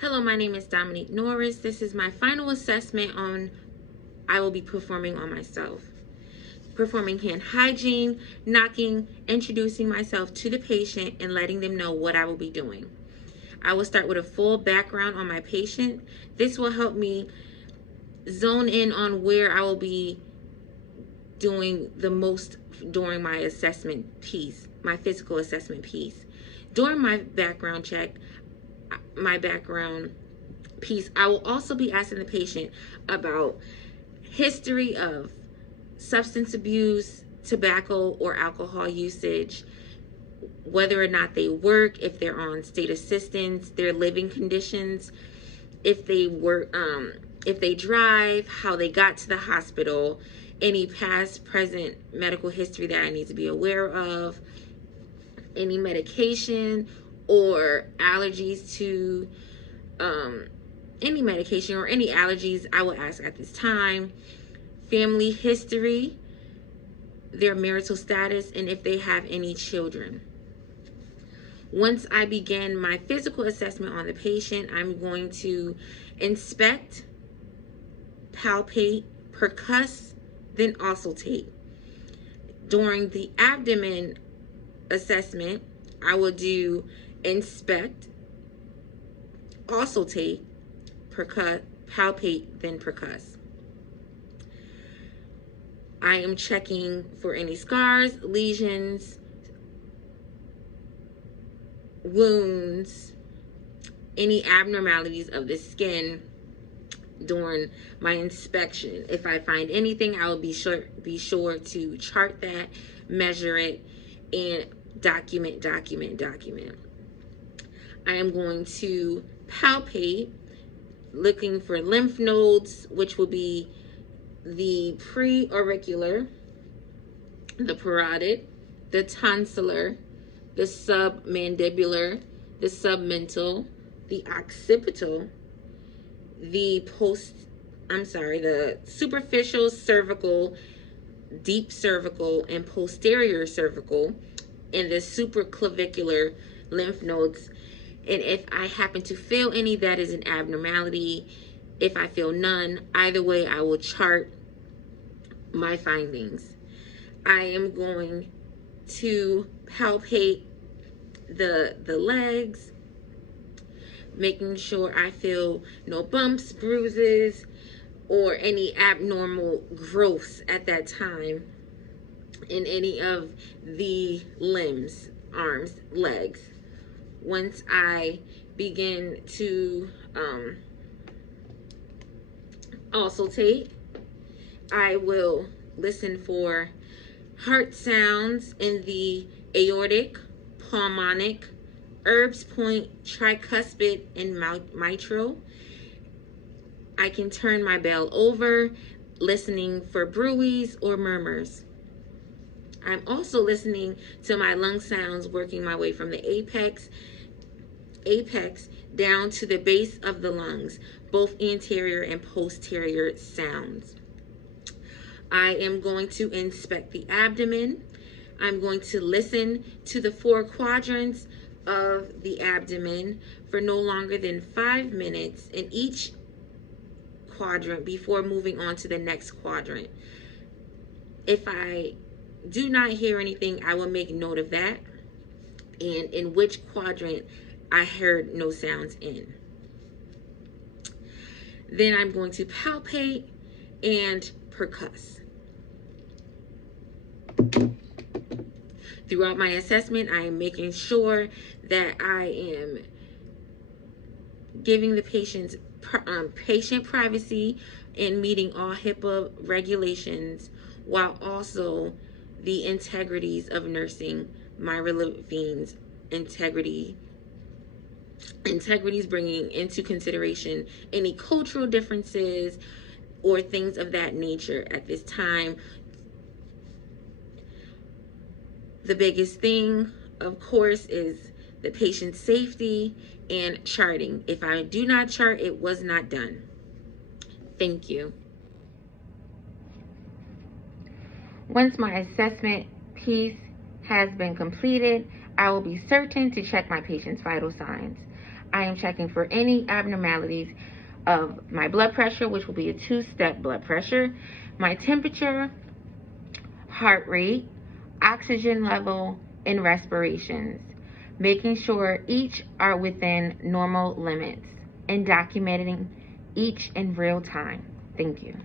Hello, my name is Dominique Norris. This is my final assessment I will be performing on myself. Performing hand hygiene, knocking, introducing myself to the patient, and letting them know what I will be doing. I will start with a full background on my patient. This will help me zone in on where I will be doing the most during my assessment piece, my physical assessment piece. During my background piece, I will also be asking the patient about history of substance abuse, tobacco or alcohol usage, whether or not they work, if they're on state assistance, their living conditions, if they drive, how they got to the hospital, any past, present medical history that I need to be aware of, any medication or allergies to any medication or any allergies I will ask at this time. Family history, their marital status, and if they have any children. Once I begin my physical assessment on the patient, I'm going to inspect, palpate, percuss, then auscultate. During the abdomen assessment, I will do inspect, auscultate, percuss, palpate, then percuss. I am checking for any scars, lesions, wounds, any abnormalities of the skin during my inspection. If I find anything, I will be sure to chart that, measure it, and document. I am going to palpate, looking for lymph nodes, which will be the pre-auricular, the parotid, the tonsillar, the submandibular, the submental, the occipital, the superficial cervical, deep cervical, and posterior cervical, and the supraclavicular lymph nodes. And if I happen to feel any, that is an abnormality. If I feel none, either way, I will chart my findings. I am going to palpate the legs, making sure I feel no bumps, bruises, or any abnormal growths at that time in any of the limbs, arms, legs. Once I begin to auscultate, I will listen for heart sounds in the aortic, pulmonic, Erb's point, tricuspid, and mitral. I can turn my bell over, listening for bruits or murmurs. I'm also listening to my lung sounds, working my way from the apex down to the base of the lungs, both anterior and posterior sounds. I am going to inspect the abdomen. I'm going to listen to the 4 quadrants of the abdomen for no longer than 5 minutes in each quadrant before moving on to the next quadrant. If I do not hear anything, I will make note of that and in which quadrant I heard no sounds in. Then I'm going to palpate and percuss. Throughout my assessment, I am making sure that I am giving the patient privacy and meeting all HIPAA regulations, while also the integrities of nursing, Myra Levine's integrities bringing into consideration any cultural differences or things of that nature at this time. The biggest thing, of course, is the patient's safety and charting. If I do not chart, it was not done. Thank you. Once my assessment piece has been completed, I will be certain to check my patient's vital signs. I am checking for any abnormalities of my blood pressure, which will be a 2-step blood pressure, my temperature, heart rate, oxygen level, and respirations, making sure each are within normal limits, and documenting each in real time. Thank you.